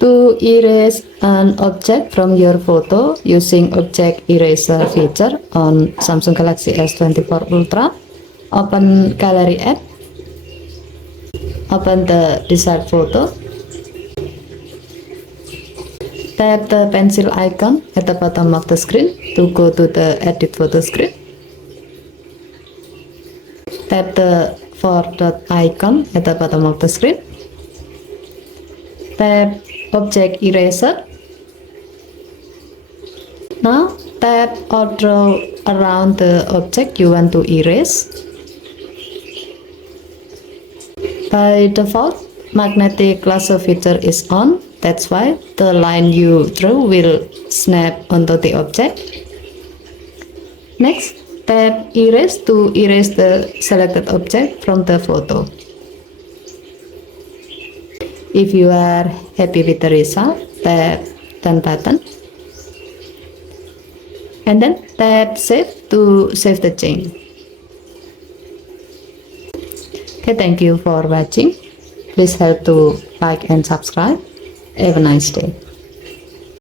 To erase an object from your photo using object eraser feature on Samsung Galaxy S24 Ultra, open Gallery app, open the desired photo, tap the pencil icon at the bottom of the screen to go to the edit photo screen. Tap the 4-dot icon at the bottom of the screen. Tap object eraser. Now tap or draw around the object you want to erase. By default, magnetic lasso feature is on. That's why the line you draw will snap onto the object. Next, tap erase to erase the selected object from the photo. If you are happy with the result, tap done button. And then tap save to save the change. Okay, thank you for watching. Please help to like and subscribe. Have a nice day.